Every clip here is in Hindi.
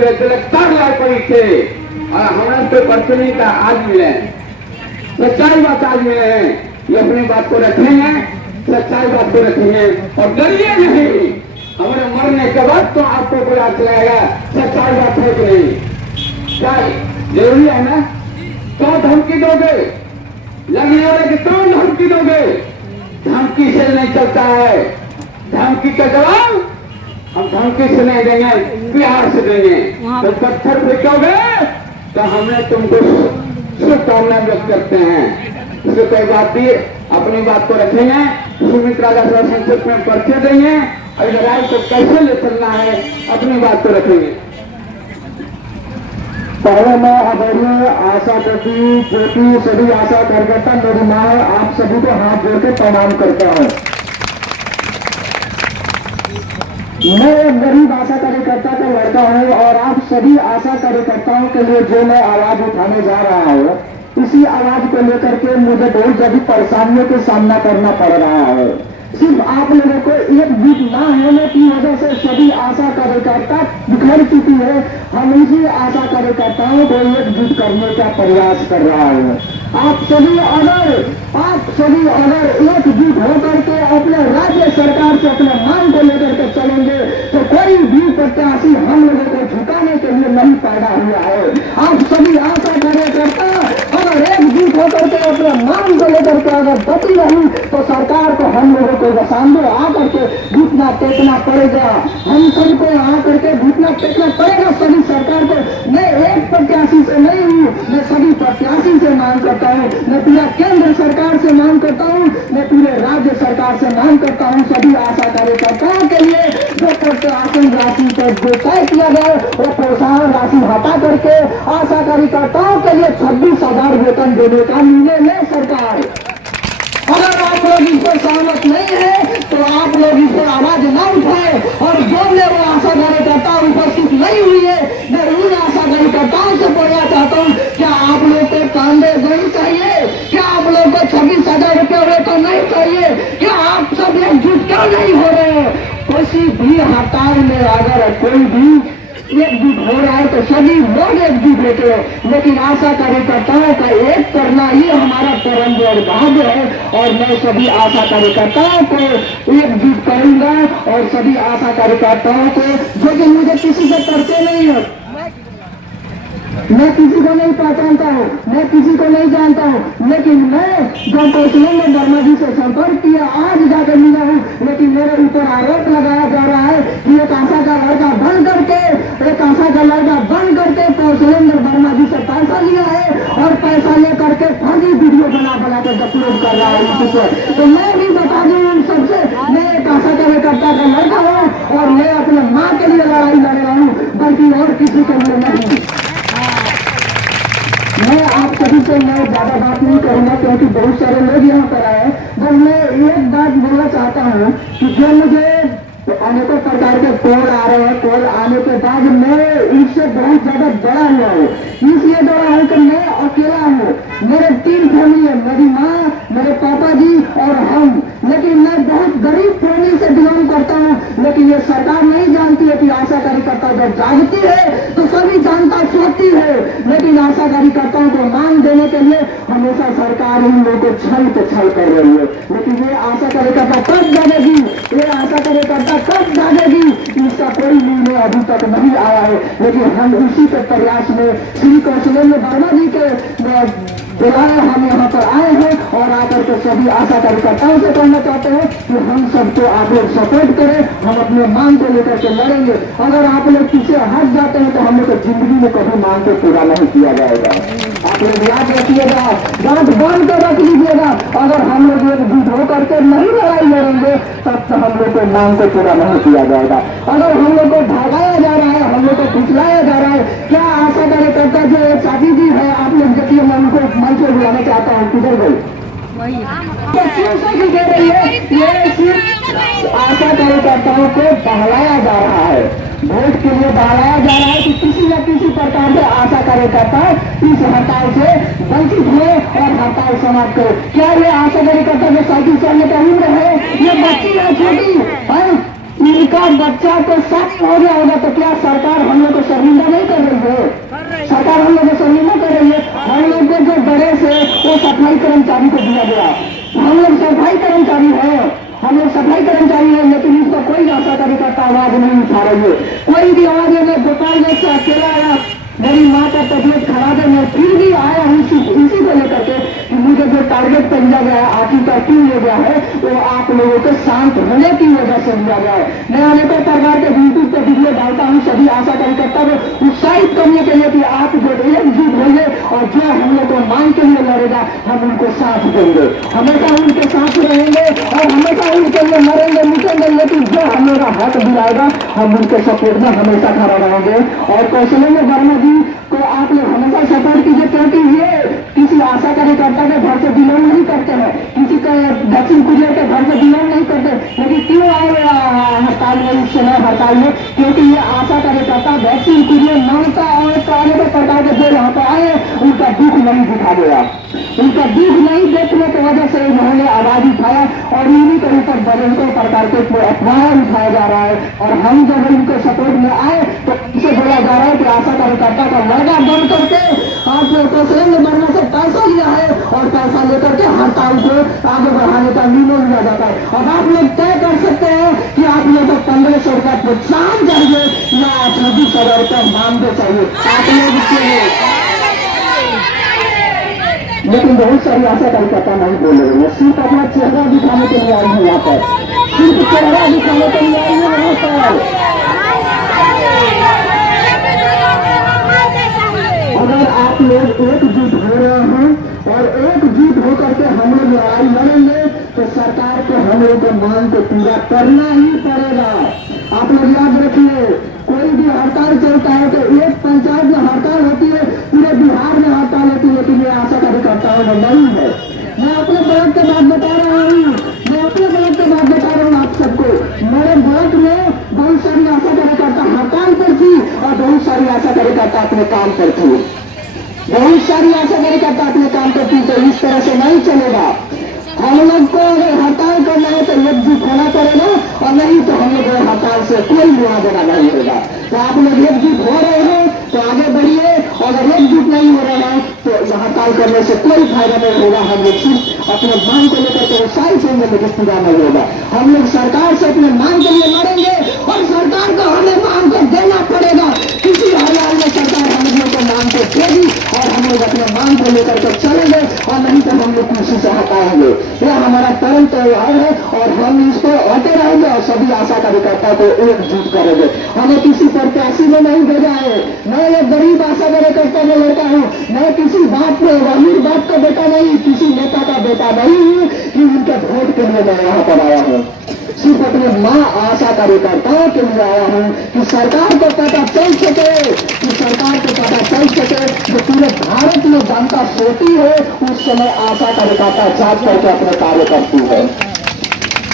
गिरफ्तार ला पड़ी थे और हमारे तो पर्चे नहीं था, आज मिले सच्चाई बात, आज मिले हैं। ये अपनी बात को रखेंगे, सच्चाई बात को रखेंगे और डरिए नहीं। हमारे मरने के बाद तो आपको पता चलेगा सच्चाई बात है कि नहीं। क्या जरूरी है ना? तो धमकी दोगे, लगे हो रहे कि तो धमकी दोगे? धमकी से नहीं चलता है। धमकी का जवाब हम धमकी से नहीं देंगे, प्यार से देंगे। तो पत्थर फेंकोगे तो हमने तुमको शुभकामना व्यक्त करते हैं। इससे कोई बात नहीं, अपनी बात को रखेंगे। सुमित्रा का संक्षिप्त में परिचय देंगे और लड़ाई को कैसे ले चलना है, अपनी बात को रखेंगे। पहले मैं आदरणीय आशा प्रति ज्योति सभी आशा कार्यकर्ता मेरी माँ आप सभी को हाथ जोड़ के प्रणाम करता हूँ। मैं एक गरीब आशा कार्यकर्ता का लड़का हूँ और आप सभी आशा कार्यकर्ताओं के लिए जो मैं आवाज उठाने जा रहा हूँ, इसी आवाज को लेकर के मुझे बहुत ज्यादा परेशानियों का सामना करना पड़ रहा है। सिर्फ आप लोगों को एकजुट न होने की वजह से सभी आशा कार्यकर्ता बिखर चुकी है। हम इसी आशा कार्यकर्ताओं को एकजुट करने का प्रयास कर रहा हूँ। आप सभी अगर एकजुट होकर के अपने राज्य सरकार से अपने मांग को लेकर के चलेंगे तो कोई भी प्रत्याशी हम लोगों को झुकाने के लिए नहीं पैदा हुआ है। आप सभी आशा कार्यकर्ता अगर एकजुट होकर के अपने मांग को लेकर के अगर बची रही तो सरकार को हम लोगों को सामने आकर के घुटना टेकना पड़ेगा। हम सबको आकर के घुटना टेकना पड़ेगा सभी सरकार को। मैं एक प्रत्याशी से नहीं हूँ, मैं सभी प्रत्याशी से मांग करता हूँ। मैं पूरा केंद्र सरकार से मांग करता हूँ, मैं पूरे राज्य सरकार से मांग करता हूँ। सभी आशा कार्यकर्ताओं के लिए जो प्रोत्साहन राशि पर जो तय किया गया वो प्रोत्साहन राशि हटा करके आशा कार्यकर्ताओं के लिए 26,000 वेतन देने का निर्णय ले सरकार। अगर आप लोग इस पर सहमत नहीं है तो आप लोग इस पर आवाज न उठाए और जो वो आशा कार्यकर्ता उपस्थित नहीं हुई है, मैं उन आशा कार्यकर्ताओं से बोलना चाहता हूँ, क्या आप लोग को कांदे नहीं चाहिए? क्या आप लोग को 26,000 रुपये वेतन नहीं चाहिए? क्या आप सब एकजुट क्यों नहीं हो रहे? किसी भी हड़ताल में अगर कोई भी एकजुट हो रहा है तो सभी लोग एकजुट होते हैं, लेकिन आशा कार्यकर्ताओं का एक करना ही हमारा परम दुर्भाग्य है। और मैं सभी आशा कार्यकर्ताओं को एकजुट करूंगा और सभी आशा कार्यकर्ताओं को, जो कि मुझे किसी से परिचय नहीं है, मैं किसी को नहीं पहचानता हूँ, मैं किसी को नहीं जानता हूँ, लेकिन मैं जब कौशलेंद्र वर्मा जी से संपर्क किया, आज जाकर मिला हूँ, लेकिन मेरे ऊपर आरोप लगाया जा रहा है कि एक आशा का लड़का बन करके कौशलेंद्र वर्मा जी से पैसा लिया है और पैसा लेकर के फर्जी वीडियो बना कर अपलोड कर रहा है इसी पर। तो मैं भी बता दूं उन सबसे, मैं एक आशा कार्यकर्ता का लड़का हूँ और मैं अपने माँ के लिए लड़ाई लड़ रहा हूँ, बल्कि और किसी के लिए नहीं। मैं आप सभी से मैं ज्यादा बात नहीं करूंगा क्योंकि बहुत सारे लोग यहाँ पर आए, बस मैं एक बात बोलना चाहता हूँ कि जो मुझे अनेकों प्रकार के कॉल आ रहे हैं, कॉल आने के बाद मैं इससे बहुत ज्यादा डरा हुआ हूँ। इसलिए डरा हूँ कि मैं अकेला हूँ, मेरे 3 फैमिली है, मेरी माँ, मेरे पापा जी और हम, लेकिन मैं बहुत गरीब फैमिली से बिलोंग करता हूँ। लेकिन ये सरकार नहीं जानती है कि आशा कार्यकर्ता जब जागती है तो सभी जनता सोती है, लेकिन आशा कार्यकर्ताओं को मांग देने के लिए हमेशा सरकार इन लोगों को छल पे छल कर रही है। लेकिन ये आशा कार्यकर्ता कब जागेगी, ये आशा कार्यकर्ता कब जागेगी, इसका कोई निर्णय अभी तक नहीं आया है। लेकिन हम उसी के प्रयास में श्री कौशलेंद्र वर्मा जी के बुलाए हम यहाँ पर आए हैं और आकर के सभी आशा कार्यकर्ताओं से कहना चाहते हैं कि हम सबको आप लोग सपोर्ट करें, हम अपने मांग को लेकर के लड़ेंगे। अगर आप लोग पीछे हट जाते हैं तो हम लोग को जिंदगी में कभी मांग को पूरा नहीं किया जाएगा। आप लोग याद रखिएगा, दांत बांध कर रख लीजिएगा। अगर हम लोग एकजुट होकर के नहीं लड़ाई लड़ेंगे तब तो हम लोग को मांग को पूरा नहीं किया जाएगा। अगर हम लोग को भगाया जा रहा है, हम लोग को फुसलाया जा रहा है, क्या आशा कार्यकर्ता जो एक साथी जी है, आप लोग देखिए, मैं उनको मंच पर बुलाना चाहता हूँ, किधर गई दे रही है? ये सिर्फ आशा कार्यकर्ताओं को बहलाया जा रहा है, वोट के लिए बहलाया जा रहा है कि किसी न किसी प्रकार से आशा कार्यकर्ता इस हड़ताल से वंचित हुए और हड़ताल समाप्त करे। क्या ये आशा कार्यकर्ता जो साइकिल चलने का उम्र है? ये बच्ची है छोटी है, इनका बच्चा को सब हो गया होगा तो क्या सरकार हम लोग को शर्मिंदा नहीं कर रही है? सरकार हम लोग को शर्मिंदा कर रही है। हम लोग को जो बड़े से वो सफाई कर्मचारी को दिया गया, हम लोग सफाई कर्मचारी है, हम लोग सफाई कर्मचारी है, लेकिन इसको कोई आशा कार्यकर्ता आवाज नहीं उठा रही है। कोई भी आवाज में भोपाल में से अकेला आया, मेरी माँ का तबियत खराब है, मैं फिर भी आया हूँ इसी को लेकर के कि मुझे जो टारगेट पर लिया गया है, आखिरकार क्यों लिया गया है, वो आप लोगों के शांत होने की वजह से लिया गया है। मैं अनेकों प्रकार के यूट्यूब पर वीडियो डालता हूँ सभी आशा कार्यकर्ता को उत्साहित करने के लिए कि आप जो एकजुट होंगे और जो हम लोग को मांग के लिए लड़ेगा, हम उनको साथ देंगे, हमेशा उनके साथ रहेंगे और हमेशा उनके लिए मरेंगे मिटेंगे, लेकिन जो हमेरा हक दिलाएगा हम उनके सपोर्ट में हमेशा खड़ा रहेंगे। और कौशलेंद्र वर्मा जी को आप लोग हमेशा सपोर्ट कीजिए, क्योंकि ये किसी आशा कार्यकर्ता के घर से बिलोंग नहीं करते हैं, किसी का दक्षिण कोरिया के घर से बिलोंग नहीं करते, लेकिन क्यों आए हड़ताल में, इस समय हड़ताल में? क्योंकि ये आशा कार्यकर्ता दक्षिण कोरिया ममता और अनेकों प्रकार के जो यहाँ पर आए उनका दुख नहीं दिखा गया, उनका दुख नहीं देखने की वजह से उन्होंने आवाज उठाया और इन्हीं के ऊपर बड़े प्रकार के अफवाह उठाया जा रहा है। और हम जब उनके सपोर्ट में आए तो उनसे बोला जा रहा है कि आशा कार्यकर्ता का लड़का बन करके आप कौशलेंद्र वर्मा से पैसा लिया है और पैसा लेकर के हड़ताल को आगे बढ़ाने का निर्णय लिया जाता है। अब आप लोग तय कर सकते हैं कि आप लोग को 1500 रुपया प्रोत्साहन चाहिए या 26,000 रुपया मानदेय चाहिए, आप लोग इसके लिए। लेकिन बहुत सारी आशा कार्यकर्ता नहीं बोल रही है, सिर्फ अपना चेहरा दिखाने के लिए आई है यहाँ पर, सिर्फ चेहरा दिखाने के लिए आई है यहाँ पर। अगर आप लोग एकजुट हो रहे हैं और एकजुट होकर के हम लोग लड़ाई लड़ेंगे तो सरकार को हम लोग को मांग को पूरा करना ही पड़ेगा। आप लोग याद रखिए, कोई भी हड़ताल चलता है तो एक पंचायत में हड़ताल होती है, पूरे बिहार में हड़ताल होती है, लेकिन ये आशा कार्यकर्ताओं में नहीं है। मैं अपने ब्लॉक के बात बता रहा हूँ, मैं अपने ब्लॉक के बात बता रहा हूँ आप सबको। मेरे ब्लॉक में बहुत सारी आशा कार्यकर्ता हड़ताल पर थी और बहुत सारी आशा कार्यकर्ता अपने काम पर थी, बहुत सारी आशा कार्यकर्ता अपने काम पर थी। तो इस तरह से नहीं चलेगा। हम लोग को अगर हड़ताल करना है तो एकजुट होना पड़ेगा और नहीं तो हम लोग हड़ताल से कोई लेना देना नहीं होगा। तो आप लोग एकजुट हो रहे हैं तो आगे बढ़िए, और अगर एकजुट नहीं हो रहे हैं तो हड़ताल करने से कोई फायदा नहीं होगा। हम लोग सिर्फ अपने मांग को लेकर के उत्साहित होंगे लेकिन पूरा नहीं होगा। हम लोग सरकार से अपने मांग के लिए लड़ेंगे और सरकार को हमें मांग को देना पड़ेगा। किसी हालात में सरकार हम लोग को मांग को देगी और हम लोग अपने मांग को लेकर के चलेंगे और नहीं तो हम लोग किसी से हटाएंगे। यह हमारा परम त्यौहार है और हम इसको हटे रहेंगे और सभी आशा कार्यकर्ता को एकजुट करेंगे। हमें किसी प्रत्याशी में नहीं भेजा है, मैं एक गरीब आशा कार्यकर्ता में लड़का हूँ, मैं किसी बात में अमीर बाप का बेटा नहीं, किसी नेता का बेटा नहीं हूँ कि उनके वोट के लिए मैं यहाँ पर आया हूँ। सिर्फ अपने माँ आशा कार्यकर्ताओं के लिए आया हूँ कि सरकार को पता चल सके, कि सरकार को पता चल सके जो पूरे भारत में जनता सोती है उस समय आशा कार्यकर्ता जाग करके अपने कार्य करती है।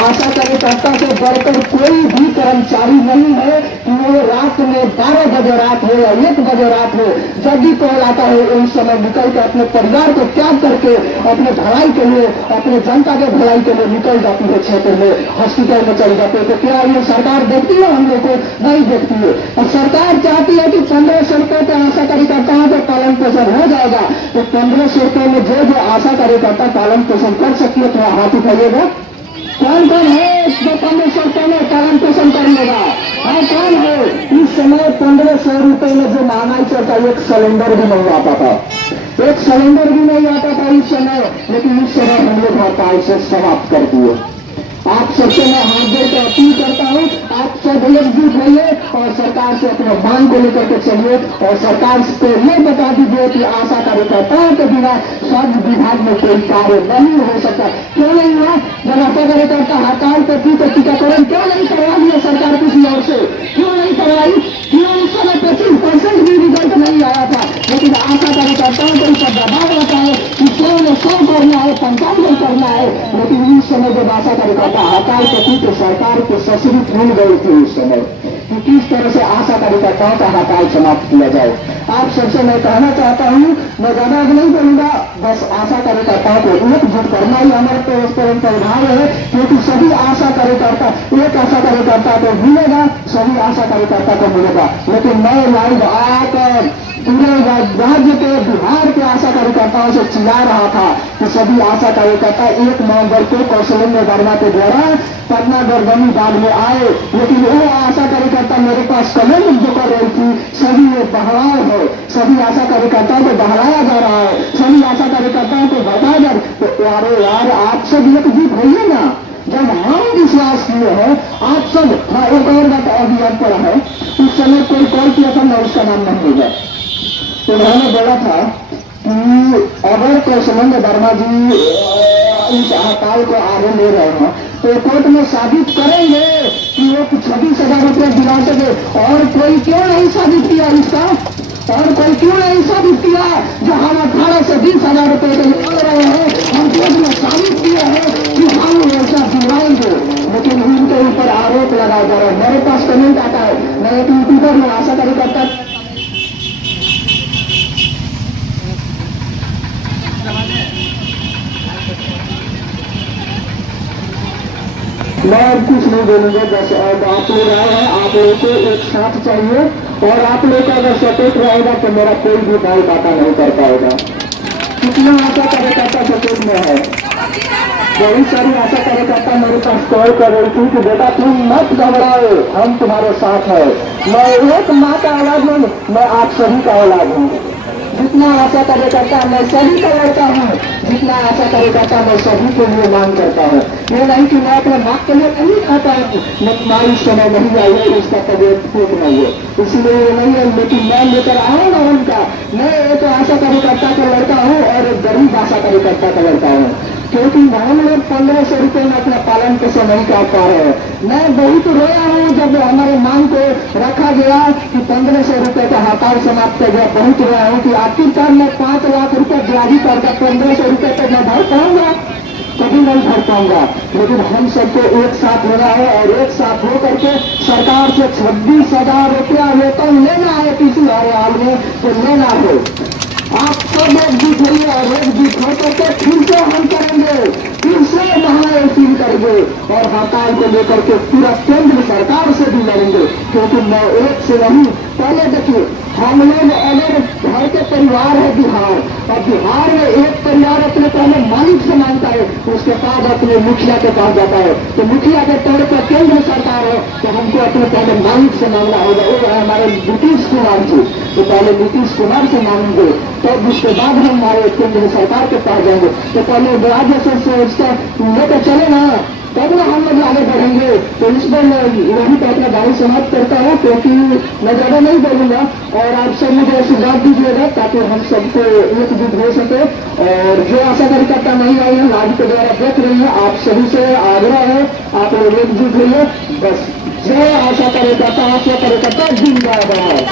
आशा कार्यकर्ता से बढ़कर कोई भी कर्मचारी नहीं है कि वो रात में 12 बजे रात हो या 1 बजे रात हो, जब भी कॉल आता है उस समय निकल के अपने परिवार को त्याग करके अपने भलाई के लिए, अपने जनता के भलाई के लिए निकल जाती है, क्षेत्र में हॉस्पिटल में चली जाती है। तो क्या ये सरकार देखती है? हम लोग को नहीं देखती है। और सरकार चाहती है कि 1500 रुपये के आशा कार्यकर्ताओं को पालन पोषण हो जाएगा, तो 1500 रुपये में जो आशा कार्यकर्ता पालन पोषण कर सकती है तो हाथ उठाइएगा। कौन कौन है जो 1500 रुपये में पालन पोषण कर लेगा? हाँ, कौन है? इस समय 1500 रुपये में जो महंगाई चलता है, एक सिलेंडर भी नहीं आता था, एक सिलेंडर भी नहीं आता था इस समय, लेकिन इस समय हम लोग हड़ताल से समाप्त कर दिए। आप सबसे मैं हाथ जोड़ के अपील करता हूँ, आप सब एकजुट होइए और सरकार से अपने मांग को लेकर के चलिए और सरकार को ये बता दीजिए कि आशा कार्यकर्ताओं के बिना स्वास्थ्य विभाग में कोई कार्य नहीं हो सकता। क्यों नहीं हुआ? जब आशा कार्यकर्ता हड़ताल पर थी तो टीकाकरण क्यों नहीं करवा दिया सरकार किसी और से? क्यों नहीं करवाई? क्यों उस समय 25% भी रिजल्ट नहीं आया था? लेकिन आशा कार्यकर्ताओं को इसका दबाव रहता है कि 100 करना है, 95 करना है, लेकिन इस समय जब आशा कार्यकर्ता हड़ताल पर थी तो सरकार को ससुरी भूल गई थी उस समय। कि किस तरह से आशा कार्यकर्ताओं का हड़ताल समाप्त किया जाए। आप सबसे मैं कहना चाहता हूँ, मैं ज्यादा नहीं बोलूंगा, बस आशा कार्यकर्ताओं को एकजुट करना ही हमारे प्रभाव है, क्योंकि सभी आशा कार्यकर्ता, एक आशा कार्यकर्ता को मिलेगा, सभी आशा कार्यकर्ता को मिलेगा। लेकिन मैं लाइव आकर पूरे राज्य के, बिहार के आशा कार्यकर्ताओं से चिल्ला रहा था कि सभी आशा कार्यकर्ता 1 नवंबर को कौशलेंद्र वर्मा के द्वारा पटना गर्दनी बाग में आए, लेकिन वो आशा कार्यकर्ता मेरे पास कमेंट जो कर रही थी, सभी ये बहलाव है, सभी आशा कार्यकर्ताओं को बहलाया जा रहा है, सभी आशा कार्यकर्ताओं को बताया जा रहा है। तो यार आप सब एकजुट होइए ना, जब हम विश्वास किए हैं आप सब। हाँ, एक और बात अभी याद पड़ा है, उस समय कोई कॉल किया था, मैं उसका नाम नहीं है, तो उन्होंने बोला था कि अगर कौशलेंद्र वर्मा जी इस हड़ताल को आगे ले रहे हैं तो कोर्ट में साबित करेंगे कि वो 26,000 रुपये दिला सके। और कोई क्यों नहीं साबित किया इसका, और कोई क्यों नहीं साबित किया? जो हम 18 से 20,000 रुपये के ले रहे हैं, हम कोर्ट में साबित किए हैं कि हम ऐसा दिलाएंगे, लेकिन उनके ऊपर आरोप लगाया जा रहा है। मेरे पास कमेंट आता है, मैं एक यूट्यूबर में आशा कार्यकर्ता मैं अब कुछ नहीं बोलूंगा, बस अब आप लोग आए हैं, आप लोगों को एक साथ चाहिए, और आप लोग का अगर सपोर्ट रहेगा तो मेरा कोई भी बाल बाता नहीं कर पाएगा। कितना आशा कार्यकर्ता सपोर्ट में है, बहुत सारी आशा कार्यकर्ता मेरे पास कॉल कर रही थी कि बेटा तुम मत घबराओ, हम तुम्हारे साथ है। मैं एक माँ का औलाद हूँ, मैं आप सभी का औलाद हूँ। जितना आशा कार्यकर्ता मैं सभी का लड़का हूँ, जितना आशा कार्यकर्ता मैं सभी के लिए मांग करता हूँ। ये नहीं कि मैं अपने माँ के लिए नहीं खाता हूँ, मैं तुम्हारी समय नहीं आई है, इसका तबियत ठीक नहीं है, इसलिए ये नहीं है, लेकिन मैं लेकर आऊंगा उनका। मैं एक आशा कार्यकर्ता का लड़का हूँ और एक गरीब आशा कार्यकर्ता का लड़का हूँ, क्योंकि हम लोग 1500 रुपये में अपना पालन पोषण नहीं कर पा रहे हैं। मैं बहुत रोया हूँ जब हमारे मांग को रखा गया कि 1500 रुपये का हड़ताल समाप्त कर गया। बहुत रोया हूँ कि आखिरकार मैं 5 लाख रुपये ब्याजी करके 1500 रुपये तक मैं भर पाऊंगा, कभी नहीं भर पाऊंगा। लेकिन हम सबको एक साथ होना है, और एक साथ हो करके सरकार से 26,000 रुपया वेतन लेना है किसी हर हाल में, तो लेना हो। आप सब एकजुट होइए, और एकजुट होकर के फिर से हम करेंगे, फिर से महायुति करेंगे, और हड़ताल को लेकर के पूरा केंद्र सरकार से भी लड़ेंगे। क्योंकि मैं एक से नहीं, पहले देखिए हम लोग अगर घर के परिवार है बिहार, और बिहार में एक परिवार अपने पहले मालिक से मांगता है, उसके बाद अपने मुखिया के पास जाता है, तो मुखिया के तौर पर केंद्र सरकार है, तो हमको अपने पहले मालिक से मांगना होगा। वो है हमारे नीतीश कुमार जी, तो पहले नीतीश कुमार से मांगेंगे, तब उसके बाद हम हमारे केंद्र सरकार के पास जाएंगे। तो पहले राज्य से इसका लेकर चले ना, तब ना हम लोग आगे बढ़ेंगे। तो इस पर मैं वही पे अपना गाड़ी समाप्त करता हूँ, क्योंकि मैं ज्यादा नहीं बोलूंगा, और आप सब मुझे आशीर्वाद दीजिएगा ताकि हम सबको एकजुट हो सके। और जो आशा कार्यकर्ता नहीं आई है, लाइव के द्वारा देख रही है, आप सभी से आग्रह है, आप लोग एकजुट होइए। बस जय आशा कार्यकर्ता, आशा कार्यकर्ता जिंदाबाद।